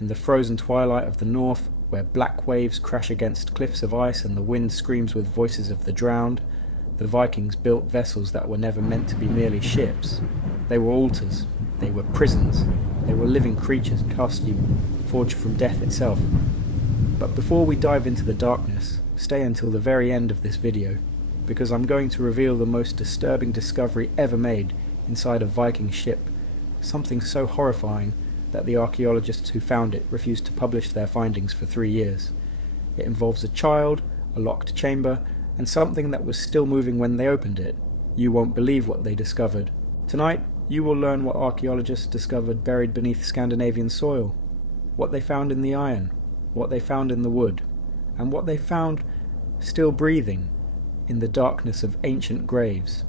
In the frozen twilight of the north, where black waves crash against cliffs of ice and the wind screams with voices of the drowned, the Vikings built vessels that were never meant to be merely ships. They were altars, they were prisons, they were living creatures forged from death itself. But before we dive into the darkness, stay until the very end of this video, because I'm going to reveal the most disturbing discovery ever made inside a Viking ship, something so horrifying that the archaeologists who found it refused to publish their findings for 3 years. It involves a child, a locked chamber, and something that was still moving when they opened it. You won't believe what they discovered. Tonight, you will learn what archaeologists discovered buried beneath Scandinavian soil, what they found in the iron, what they found in the wood, and what they found still breathing in the darkness of ancient graves.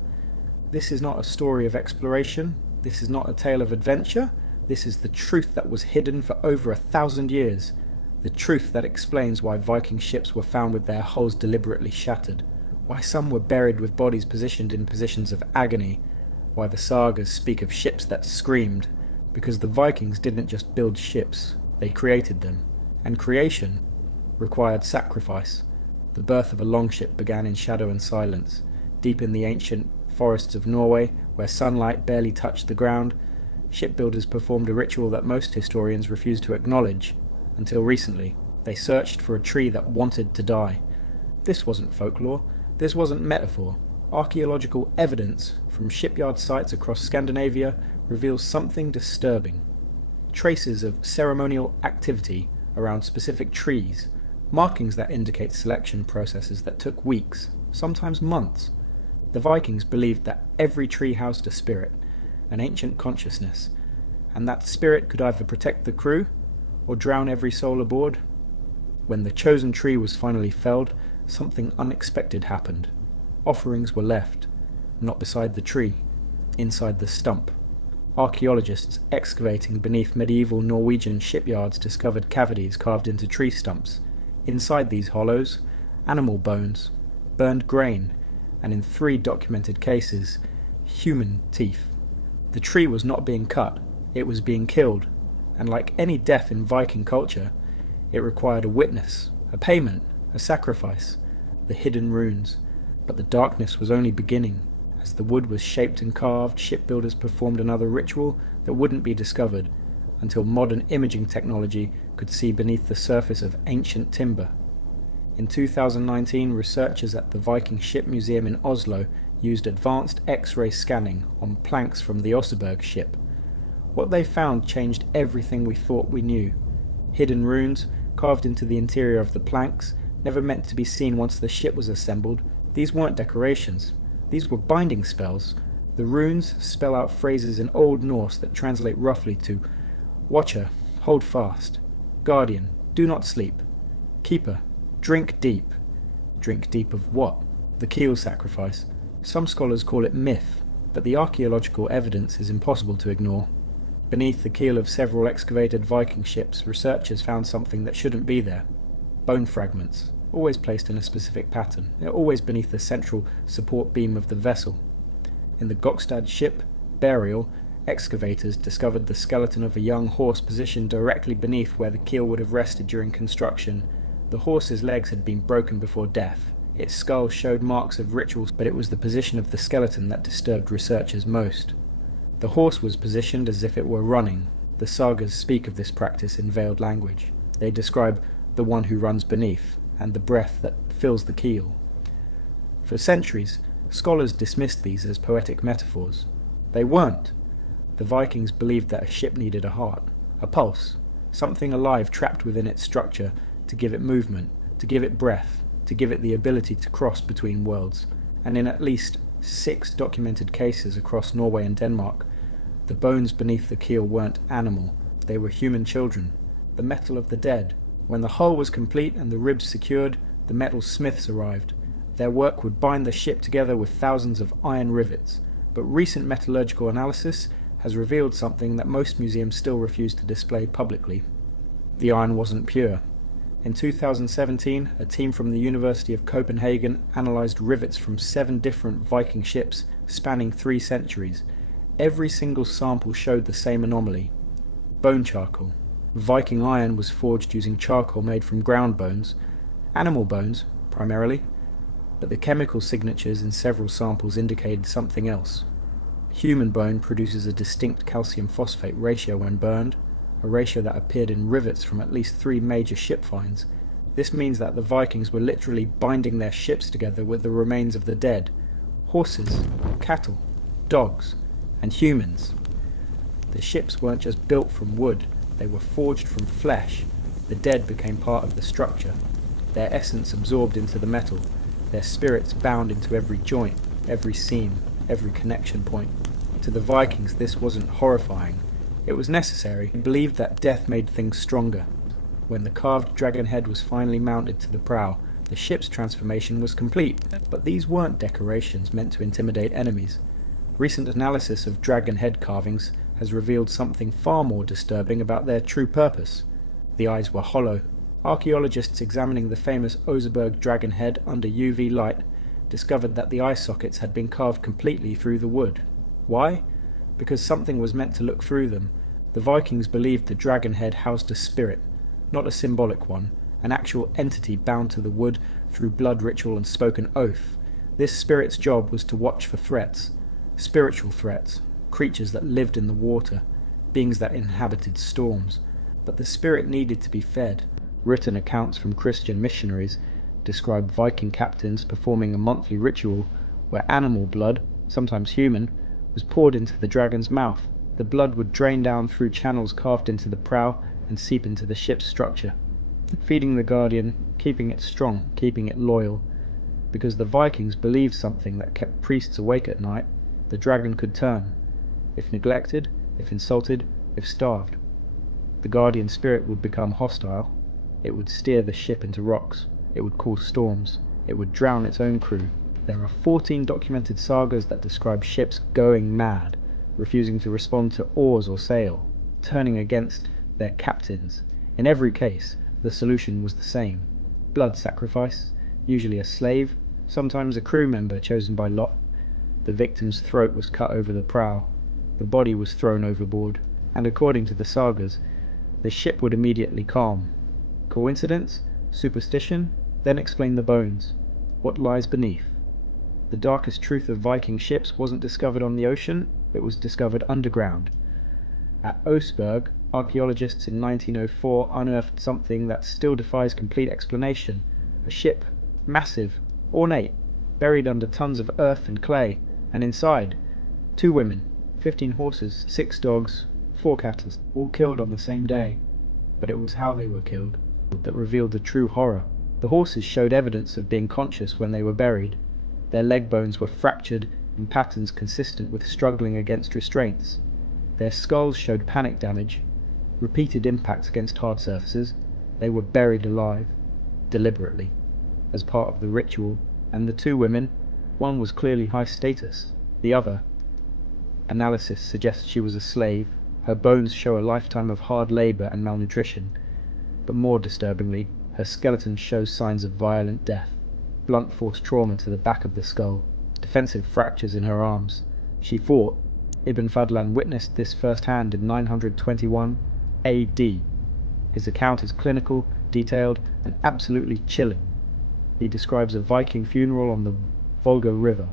This is not a story of exploration, this is not a tale of adventure, this is the truth that was hidden for over 1,000 years, the truth that explains why Viking ships were found with their hulls deliberately shattered, why some were buried with bodies positioned in positions of agony, why the sagas speak of ships that screamed, because the Vikings didn't just build ships, they created them, and creation required sacrifice. The birth of a longship began in shadow and silence, deep in the ancient forests of Norway, where sunlight barely touched the ground. Shipbuilders performed a ritual that most historians refuse to acknowledge. Until recently, they searched for a tree that wanted to die. This wasn't folklore, this wasn't metaphor. Archaeological evidence from shipyard sites across Scandinavia reveals something disturbing. Traces of ceremonial activity around specific trees, markings that indicate selection processes that took weeks, sometimes months. The Vikings believed that every tree housed a spirit, an ancient consciousness, and that spirit could either protect the crew or drown every soul aboard. When the chosen tree was finally felled, something unexpected happened. Offerings were left, not beside the tree, inside the stump. Archaeologists excavating beneath medieval Norwegian shipyards discovered cavities carved into tree stumps. Inside these hollows, animal bones, burned grain, and in 3 documented cases, human teeth. The tree was not being cut, it was being killed, and like any death in Viking culture, it required a witness, a payment, a sacrifice, the hidden runes. But the darkness was only beginning. As the wood was shaped and carved, shipbuilders performed another ritual that wouldn't be discovered until modern imaging technology could see beneath the surface of ancient timber. In 2019, researchers at the Viking Ship Museum in Oslo used advanced X-ray scanning on planks from the Oseberg ship. What they found changed everything we thought we knew. Hidden runes, carved into the interior of the planks, never meant to be seen once the ship was assembled. These weren't decorations, these were binding spells. The runes spell out phrases in Old Norse that translate roughly to Watcher, hold fast, Guardian, do not sleep, Keeper, drink deep. Drink deep of what? The keel sacrifice. Some scholars call it myth, but the archaeological evidence is impossible to ignore. Beneath the keel of several excavated Viking ships, researchers found something that shouldn't be there. Bone fragments, always placed in a specific pattern. They're always beneath the central support beam of the vessel. In the Gokstad ship, Burial, excavators discovered the skeleton of a young horse positioned directly beneath where the keel would have rested during construction. The horse's legs had been broken before death. Its skull showed marks of rituals, but it was the position of the skeleton that disturbed researchers most. The horse was positioned as if it were running. The sagas speak of this practice in veiled language. They describe the one who runs beneath, and the breath that fills the keel. For centuries, scholars dismissed these as poetic metaphors. They weren't. The Vikings believed that a ship needed a heart, a pulse, something alive trapped within its structure to give it movement, to give it breath, to give it the ability to cross between worlds. And in at least 6 documented cases across Norway and Denmark, the bones beneath the keel weren't animal, they were human children, the metal of the dead. When the hull was complete and the ribs secured, the metal smiths arrived. Their work would bind the ship together with thousands of iron rivets, but recent metallurgical analysis has revealed something that most museums still refuse to display publicly. The iron wasn't pure. In 2017, a team from the University of Copenhagen analysed rivets from 7 different Viking ships spanning 3 centuries. Every single sample showed the same anomaly: bone charcoal. Viking iron was forged using charcoal made from ground bones, animal bones primarily, but the chemical signatures in several samples indicated something else. Human bone produces a distinct calcium phosphate ratio when burned, a ratio that appeared in rivets from at least 3 major ship finds. This means that the Vikings were literally binding their ships together with the remains of the dead: horses, cattle, dogs, and humans. The ships weren't just built from wood, they were forged from flesh. The dead became part of the structure, their essence absorbed into the metal, their spirits bound into every joint, every seam, every connection point. To the Vikings, this wasn't horrifying. It was necessary. They believed that death made things stronger. When the carved dragon head was finally mounted to the prow, the ship's transformation was complete. But these weren't decorations meant to intimidate enemies. Recent analysis of dragon head carvings has revealed something far more disturbing about their true purpose. The eyes were hollow. Archaeologists examining the famous Oseberg dragon head under UV light discovered that the eye sockets had been carved completely through the wood. Why? Because something was meant to look through them. The Vikings believed the dragon head housed a spirit, not a symbolic one, an actual entity bound to the wood through blood ritual and spoken oath. This spirit's job was to watch for threats, spiritual threats, creatures that lived in the water, beings that inhabited storms. But the spirit needed to be fed. Written accounts from Christian missionaries describe Viking captains performing a monthly ritual where animal blood, sometimes human, was poured into the dragon's mouth. The blood would drain down through channels carved into the prow and seep into the ship's structure, feeding the Guardian, keeping it strong, keeping it loyal. Because the Vikings believed something that kept priests awake at night: the dragon could turn, if neglected, if insulted, if starved. The Guardian spirit would become hostile. It would steer the ship into rocks. It would cause storms. It would drown its own crew. There are 14 documented sagas that describe ships going mad, refusing to respond to oars or sail, turning against their captains. In every case, the solution was the same: blood sacrifice, usually a slave, sometimes a crew member chosen by lot. The victim's throat was cut over the prow, the body was thrown overboard, and according to the sagas, the ship would immediately calm. Coincidence? Superstition? Then explain the bones. What lies beneath? The darkest truth of Viking ships wasn't discovered on the ocean, it was discovered underground. At Oseberg, archaeologists in 1904 unearthed something that still defies complete explanation: a ship, massive, ornate, buried under tons of earth and clay, and inside, 2 women, 15 horses, 6 dogs, 4 cattle, all killed on the same day. But it was how they were killed that revealed the true horror. The horses showed evidence of being conscious when they were buried. Their leg bones were fractured in patterns consistent with struggling against restraints. Their skulls showed panic damage, repeated impacts against hard surfaces. They were buried alive, deliberately, as part of the ritual. And the 2 women, one was clearly high status, the other, analysis suggests she was a slave. Her bones show a lifetime of hard labor and malnutrition. But more disturbingly, her skeleton shows signs of violent death: blunt force trauma to the back of the skull, defensive fractures in her arms. She fought. Ibn Fadlan witnessed this firsthand in 921 AD. His account is clinical, detailed, and absolutely chilling. He describes a Viking funeral on the Volga River.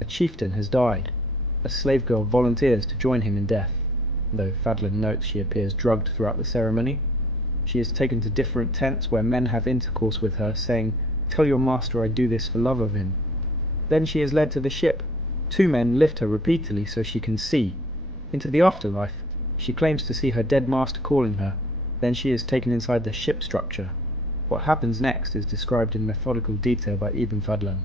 A chieftain has died. A slave girl volunteers to join him in death, though Fadlan notes she appears drugged throughout the ceremony. She is taken to different tents where men have intercourse with her, saying, "Tell your master I do this for love of him." Then she is led to the ship. 2 men lift her repeatedly so she can see into the afterlife. She claims to see her dead master calling her. Then she is taken inside the ship structure. What happens next is described in methodical detail by Ibn Fadlan.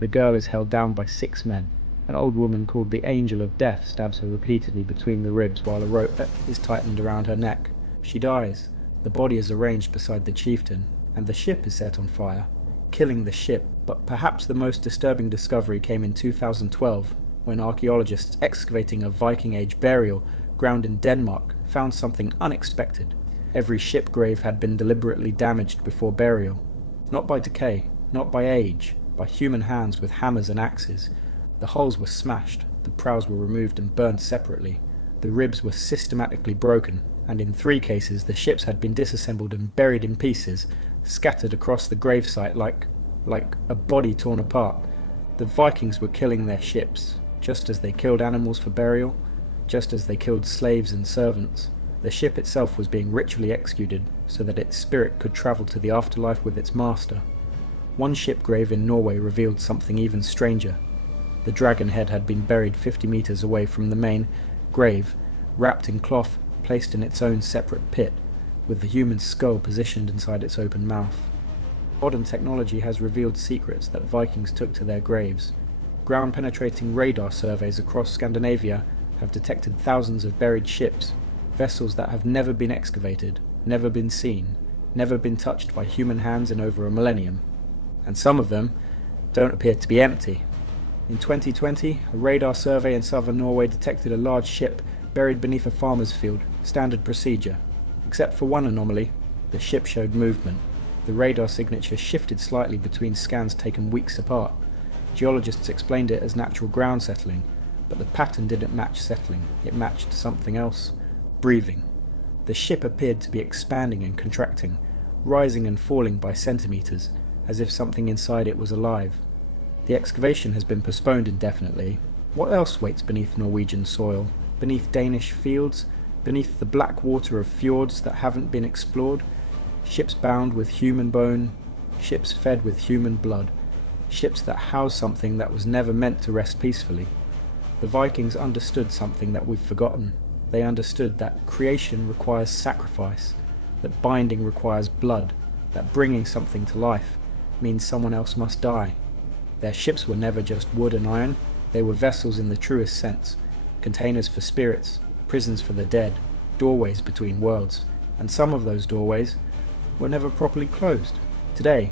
The girl is held down by 6 men. An old woman called the Angel of Death stabs her repeatedly between the ribs while a rope is tightened around her neck. She dies. The body is arranged beside the chieftain, and the ship is set on fire, killing the ship. But perhaps the most disturbing discovery came in 2012, when archaeologists excavating a Viking Age burial ground in Denmark found something unexpected. Every ship grave had been deliberately damaged before burial. Not by decay, not by age, by human hands with hammers and axes. The hulls were smashed, the prows were removed and burned separately. The ribs were systematically broken, and in 3 cases the ships had been disassembled and buried in pieces, scattered across the gravesite like a body torn apart. The Vikings were killing their ships, just as they killed animals for burial, just as they killed slaves and servants. The ship itself was being ritually executed so that its spirit could travel to the afterlife with its master. One ship grave in Norway revealed something even stranger. The dragon head had been buried 50 meters away from the main grave, wrapped in cloth, placed in its own separate pit, with the human skull positioned inside its open mouth. Modern technology has revealed secrets that Vikings took to their graves. Ground-penetrating radar surveys across Scandinavia have detected thousands of buried ships, vessels that have never been excavated, never been seen, never been touched by human hands in over a millennium. And some of them don't appear to be empty. In 2020, a radar survey in southern Norway detected a large ship buried beneath a farmer's field, standard procedure. Except for one anomaly, the ship showed movement. The radar signature shifted slightly between scans taken weeks apart. Geologists explained it as natural ground settling, but the pattern didn't match settling, it matched something else. Breathing. The ship appeared to be expanding and contracting, rising and falling by centimeters, as if something inside it was alive. The excavation has been postponed indefinitely. What else waits beneath Norwegian soil? Beneath Danish fields? Beneath the black water of fjords that haven't been explored? Ships bound with human bone, ships fed with human blood, ships that house something that was never meant to rest peacefully. The Vikings understood something that we've forgotten. They understood that creation requires sacrifice, that binding requires blood, that bringing something to life means someone else must die. Their ships were never just wood and iron, they were vessels in the truest sense, containers for spirits, prisons for the dead, doorways between worlds, and some of those doorways were never properly closed. Today,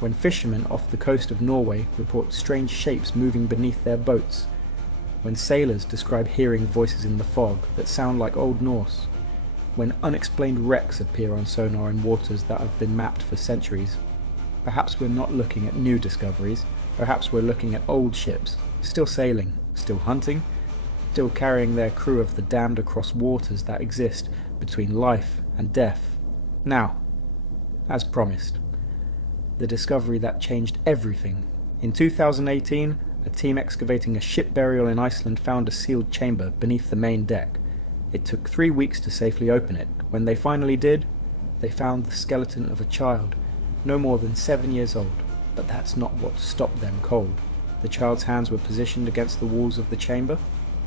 when fishermen off the coast of Norway report strange shapes moving beneath their boats, when sailors describe hearing voices in the fog that sound like Old Norse, when unexplained wrecks appear on sonar in waters that have been mapped for centuries, perhaps we're not looking at new discoveries, perhaps we're looking at old ships, still sailing, still hunting, still carrying their crew of the damned across waters that exist between life and death. Now, as promised, the discovery that changed everything. In 2018, a team excavating a ship burial in Iceland found a sealed chamber beneath the main deck. It took 3 weeks to safely open it. When they finally did, they found the skeleton of a child, no more than 7 years old. But that's not what stopped them cold. The child's hands were positioned against the walls of the chamber.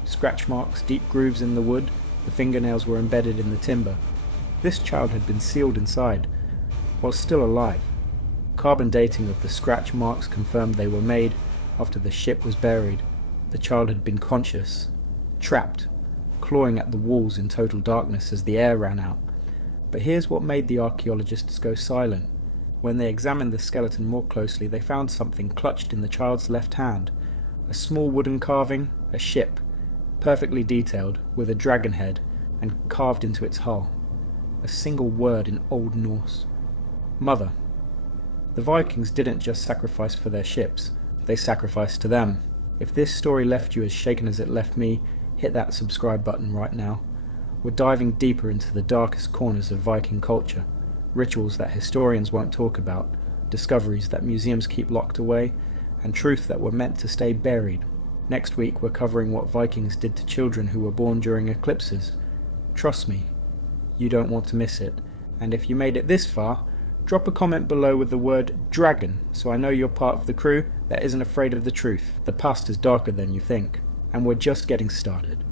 Scratch marks, deep grooves in the wood, the fingernails were embedded in the timber. This child had been sealed inside, while still alive. Carbon dating of the scratch marks confirmed they were made after the ship was buried. The child had been conscious, trapped, clawing at the walls in total darkness as the air ran out. But here's what made the archaeologists go silent. When they examined the skeleton more closely, they found something clutched in the child's left hand. A small wooden carving, a ship, perfectly detailed, with a dragon head, and carved into its hull. A single word in Old Norse. Mother. The Vikings didn't just sacrifice for their ships, they sacrificed to them. If this story left you as shaken as it left me, hit that subscribe button right now. We're diving deeper into the darkest corners of Viking culture, rituals that historians won't talk about, discoveries that museums keep locked away, and truth that were meant to stay buried. Next week we're covering what Vikings did to children who were born during eclipses. Trust me, you don't want to miss it. And if you made it this far, drop a comment below with the word dragon, so I know you're part of the crew that isn't afraid of the truth. The past is darker than you think, and we're just getting started.